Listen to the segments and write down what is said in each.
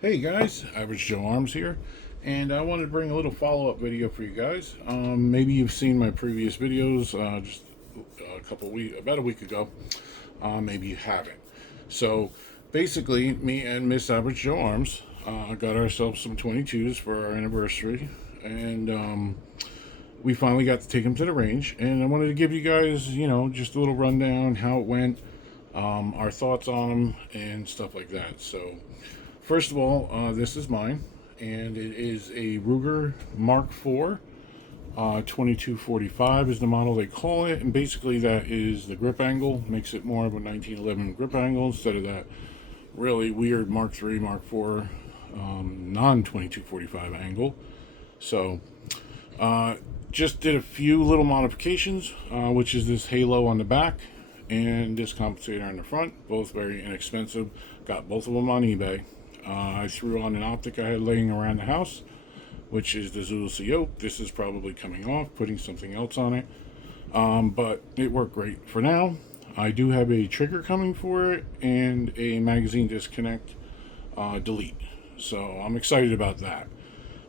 Hey guys, Average Joe Arms here, and I wanted to bring a little follow-up video for you guys. Maybe you've seen my previous videos just about a week ago. Maybe you haven't. So basically, me and Miss Average Joe Arms got ourselves some 22s for our anniversary, and we finally got to take them to the range. And I wanted to give you guys, just a little rundown how it went, our thoughts on them, and stuff like that. So. First of all, this is mine, and it is a Ruger Mark IV. 2245 is the model they call it, and basically that is the grip angle. Makes it more of a 1911 grip angle instead of that really weird Mark III, Mark IV non-2245 angle. So, just did a few little modifications, which is this halo on the back and this compensator on the front. Both very inexpensive. Got both of them on eBay. I threw on an optic I had laying around the house, which is the Zulus yoke. This is probably coming off, putting something else on it. But it worked great for now. I do have a trigger coming for it and a magazine disconnect delete. So I'm excited about that.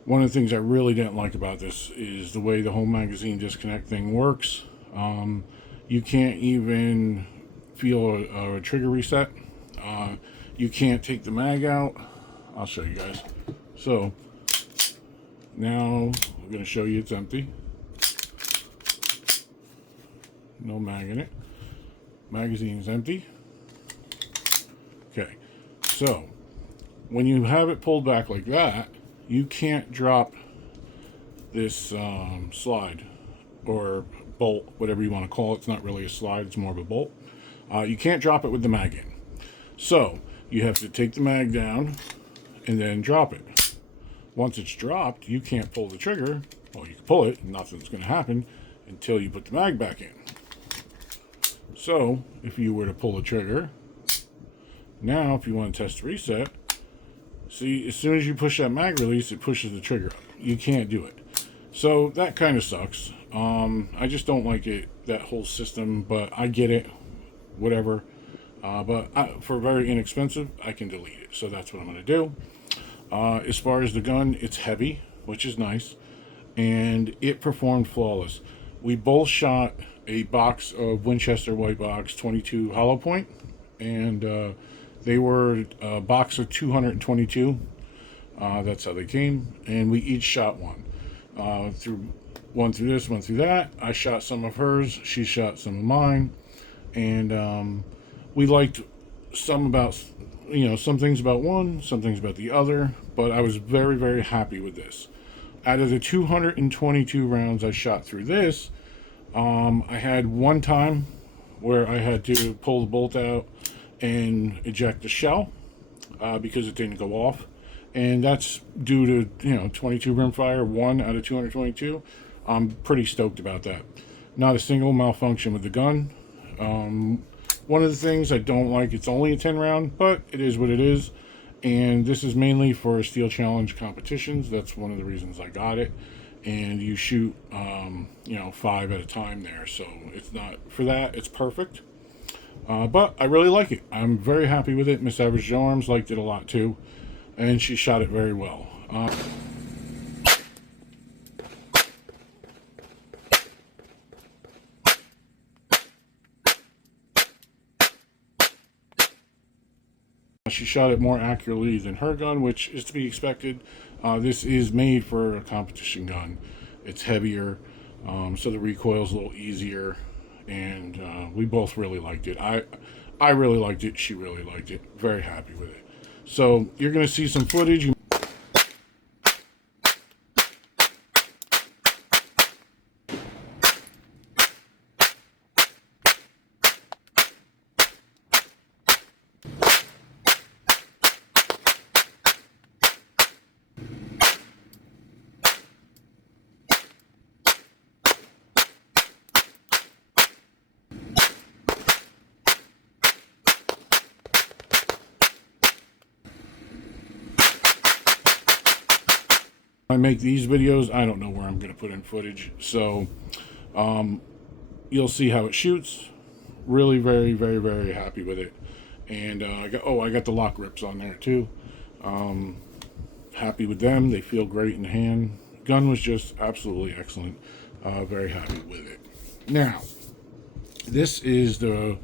One of the things I really didn't like about this is the way the whole magazine disconnect thing works. You can't even feel a trigger reset. You can't take the mag out. I'll show you guys. So now I'm going to show you it's empty. No mag in it. Magazine's empty. Okay, so when you have it pulled back like that, you can't drop this slide or bolt, whatever you want to call it. It's not really a slide, it's more of a bolt. You can't drop it with the mag in. So you have to take the mag down and then drop it. Once it's dropped, you can't pull the trigger. Well, you can pull it, and nothing's going to happen until you put the mag back in. So if you were to pull the trigger, now if you want to test the reset, see, as soon as you push that mag release, it pushes the trigger up. You can't do it. So that kind of sucks. I just don't like it, that whole system, but I get it. Whatever. For very inexpensive, I can delete it. So that's what I'm going to do. As far as the gun, it's heavy, which is nice. And it performed flawless. We both shot a box of Winchester White Box 22 hollow point. And they were a box of 222. That's how they came. And we each shot one. One through this, one through that. I shot some of hers. She shot some of mine. And we liked some things about one, some things about the other, but I was very, very happy with this. Out of the 222 rounds I shot through this, I had one time where I had to pull the bolt out and eject the shell because it didn't go off, and that's due to 22 rimfire, 1 out of 222. I'm pretty stoked about that. Not a single malfunction with the gun. One of the things I don't like, it's only a 10 round, but it is what it is. And this is mainly for Steel Challenge competitions. That's one of the reasons I got it. And you shoot, 5 at a time there. So it's not, for that, it's perfect. But I really like it. I'm very happy with it. Miss Average Joe Arms liked it a lot too. And she shot it very well. She shot it more accurately than her gun, which is to be expected. This is made for a competition gun. It's heavier, so the recoil's a little easier, and we both really liked it. I really liked it. She really liked it. Very happy with it. So you're going to see some footage. I make these videos, I don't know where I'm going to put in footage. So you'll see how it shoots. Really very, very, very happy with it. And I got the lock grips on there too. Happy with them. They feel great in the hand. Gun was just absolutely excellent. Very happy with it. Now, this is the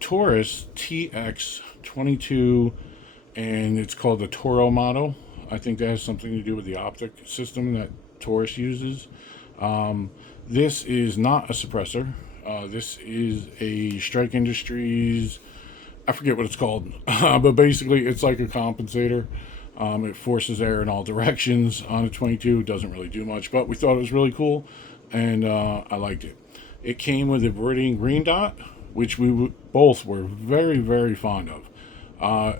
Taurus TX22, and it's called the Toro model. I think that has something to do with the optic system that Taurus uses. This is not a suppressor. This is a Strike Industries, I forget what it's called, but basically it's like a compensator. It forces air in all directions on a 22. It doesn't really do much, but we thought it was really cool, and I liked it. It came with a Viridian green dot, which we both were very, very fond of.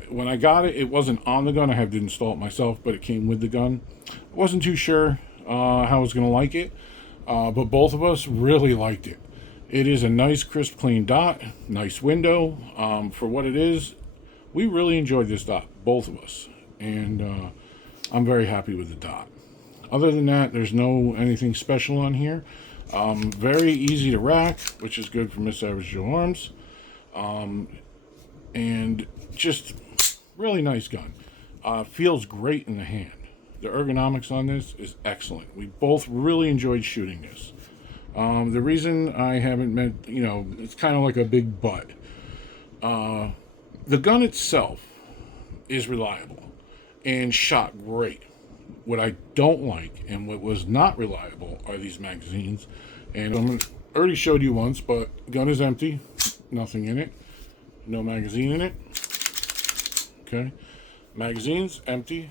When I got it, it wasn't on the gun. I had to install it myself, but it came with the gun. I wasn't too sure how I was going to like it, but both of us really liked it. It is a nice, crisp, clean dot, nice window. For what it is, we really enjoyed this dot, both of us, and I'm very happy with the dot. Other than that, there's no anything special on here. Very easy to rack, which is good for Miss Average Joe Arms. And just really nice gun. Feels great in the hand. The ergonomics on this is excellent. We both really enjoyed shooting this. The reason I haven't met, it's kind of like a big but. The gun itself is reliable and shot great. What I don't like and what was not reliable are these magazines. And I already showed you once, but the gun is empty. Nothing in it. No magazine in it. Okay. Magazines, empty.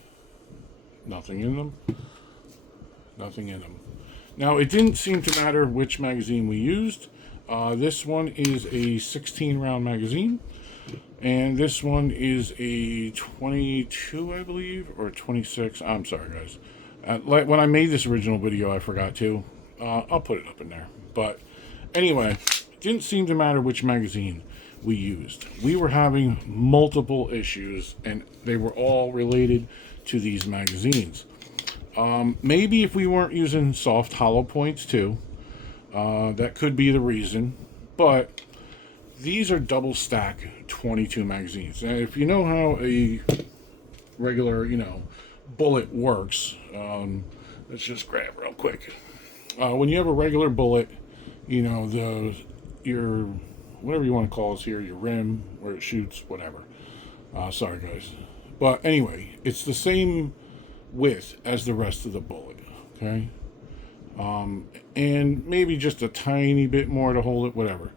Nothing in them. Nothing in them. Now, it didn't seem to matter which magazine we used. This one is a 16-round magazine. And this one is a 22, I believe, or 26. I'm sorry, guys. When I made this original video, I forgot to. I'll put it up in there. But anyway, it didn't seem to matter which magazine we used. We were having multiple issues, and they were all related to these magazines. Maybe if we weren't using soft hollow points too, that could be the reason. But these are double stack 22 magazines. And if you know how a regular, bullet works, let's just grab real quick. When you have a regular bullet, your whatever you want to call it here, your rim, where it shoots, whatever. Sorry, guys. But anyway, it's the same width as the rest of the bullet, okay? And maybe just a tiny bit more to hold it, whatever.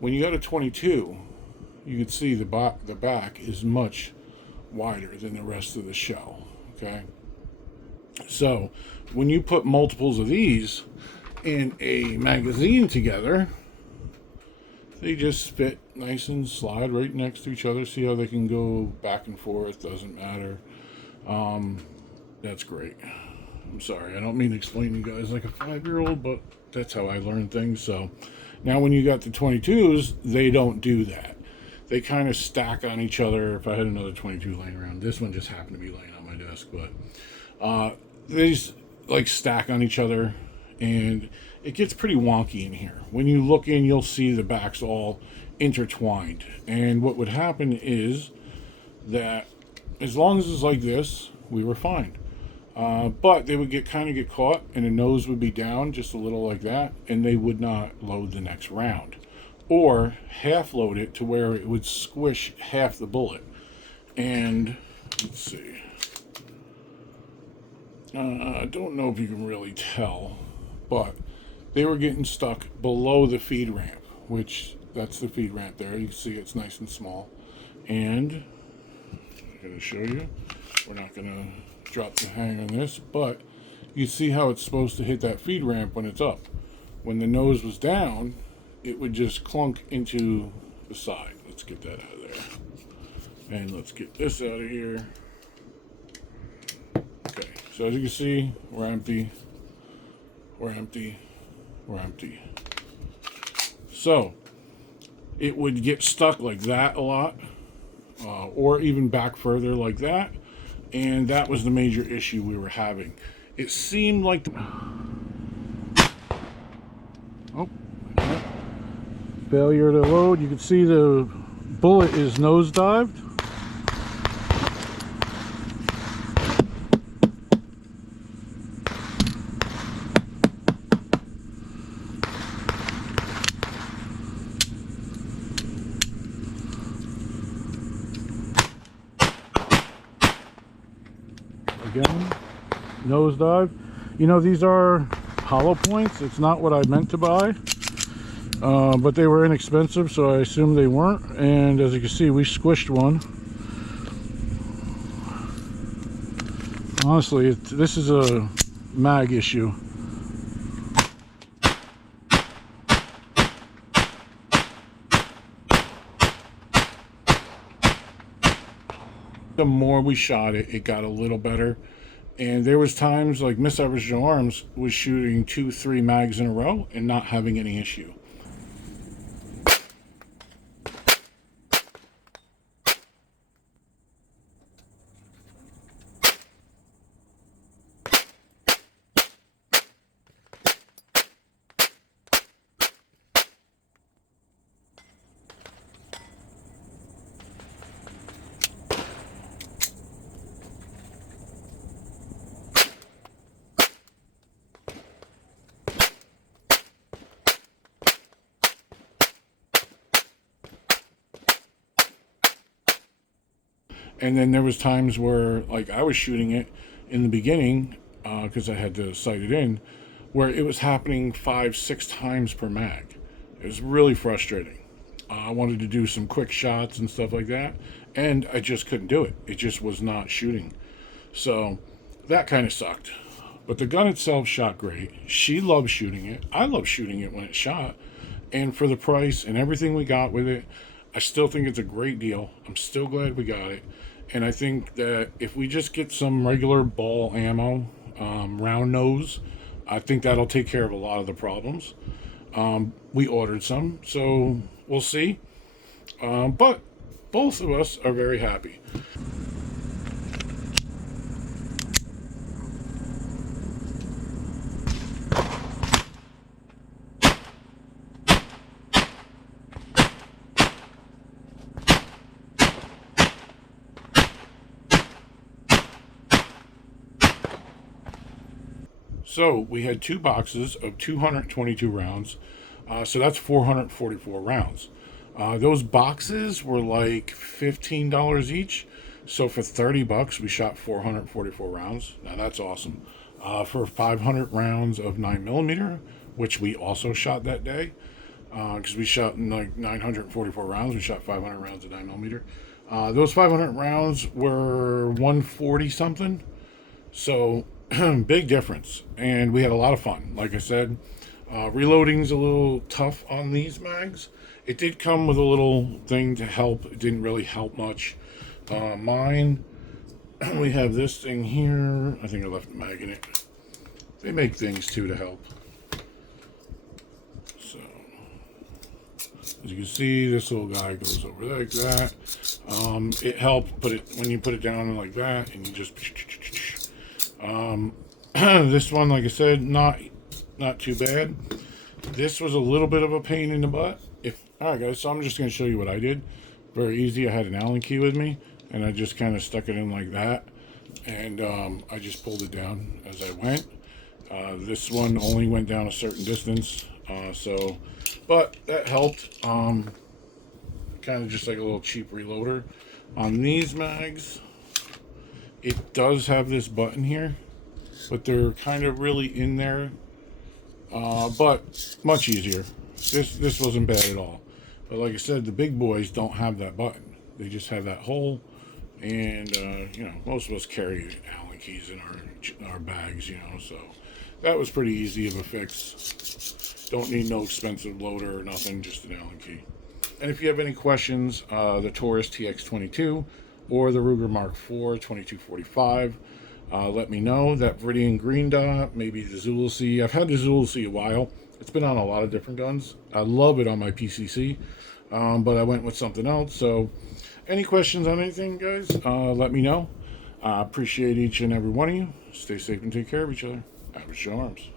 When you got a 22, you can see the back is much wider than the rest of the shell, okay? So, when you put multiples of these in a magazine together, they just fit nice and slide right next to each other. See how they can go back and forth, doesn't matter. That's great. I'm sorry, I don't mean to explain to you guys like a 5-year-old, but that's how I learn things. So now when you got the 22s, they don't do that. They kind of stack on each other. If I had another 22 laying around, this one just happened to be laying on my desk, but they just like stack on each other, and it gets pretty wonky in here. When you look in, you'll see the backs all intertwined. And what would happen is that as long as it's like this, we were fine. But they would get caught, and the nose would be down just a little like that, and they would not load the next round. Or half load it to where it would squish half the bullet. And let's see. I don't know if you can really tell, but they were getting stuck below the feed ramp, which that's the feed ramp there. You can see it's nice and small. And I'm going to show you. We're not going to drop the hang on this, but you see how it's supposed to hit that feed ramp when it's up. When the nose was down, it would just clunk into the side. Let's get that out of there. And let's get this out of here. Okay, so as you can see, we're empty. We're empty. We're empty. So it would get stuck like that a lot, or even back further like that, and that was the major issue we were having. It seemed like failure to load. You can see the bullet is nosedived. Again, nosedive. You know, these are hollow points. It's not what I meant to buy, but they were inexpensive, so I assumed they weren't. And as you can see, we squished one. Honestly, this is a mag issue. The more we shot it, it got a little better. And there was times like Miss Aboriginal Arms was shooting 2-3 mags in a row and not having any issue. And then there was times where, like, I was shooting it in the beginning because I had to sight it in, where it was happening 5-6 times per mag. It was really frustrating. I wanted to do some quick shots and stuff like that, and I just couldn't do it. It just was not shooting. So that kind of sucked. But the gun itself shot great. She loves shooting it. I love shooting it when it's shot. And for the price and everything we got with it, I still think it's a great deal. I'm still glad we got it. And I think that if we just get some regular ball ammo, round nose, I think that'll take care of a lot of the problems. We ordered some, so we'll see. But both of us are very happy. So we had 2 boxes of 222 rounds. So that's 444 rounds. Those boxes were like $15 each. So for $30, we shot 444 rounds. Now that's awesome. For 500 rounds of 9mm, which we also shot that day, because we shot like 944 rounds, we shot 500 rounds of 9mm. Those 500 rounds were 140 something. So big difference, and we had a lot of fun. Like I said, reloading's a little tough on these mags. It did come with a little thing to help. It didn't really help much. Mine, we have this thing here. I think I left the mag in it. They make things too to help. So as you can see, this little guy goes over like that. It helped when you put it down like that, and you just this one, like I said, not too bad. This was a little bit of a pain in the butt. Alright guys, so I'm just going to show you what I did. Very easy. I had an Allen key with me, and I just kind of stuck it in like that, and I just pulled it down as I went. This one only went down a certain distance, but that helped. Kind of just like a little cheap reloader. On these mags, it does have this button here, but they're kind of really in there, but much easier. This wasn't bad at all. But like I said, the big boys don't have that button. They just have that hole, and you know, most of us carry Allen keys in our bags, you know, so that was pretty easy of a fix. Don't need no expensive loader or nothing, just an Allen key. And if you have any questions, the Taurus TX22 or the Ruger Mark IV 2245, let me know. That Viridian green dot, maybe the Zulasi. I've had the Zulasi a while. It's been on a lot of different guns. I love it on my PCC, but I went with something else. So any questions on anything, guys, let me know. I appreciate each and every one of you. Stay safe and take care of each other. Aboriginal Arms.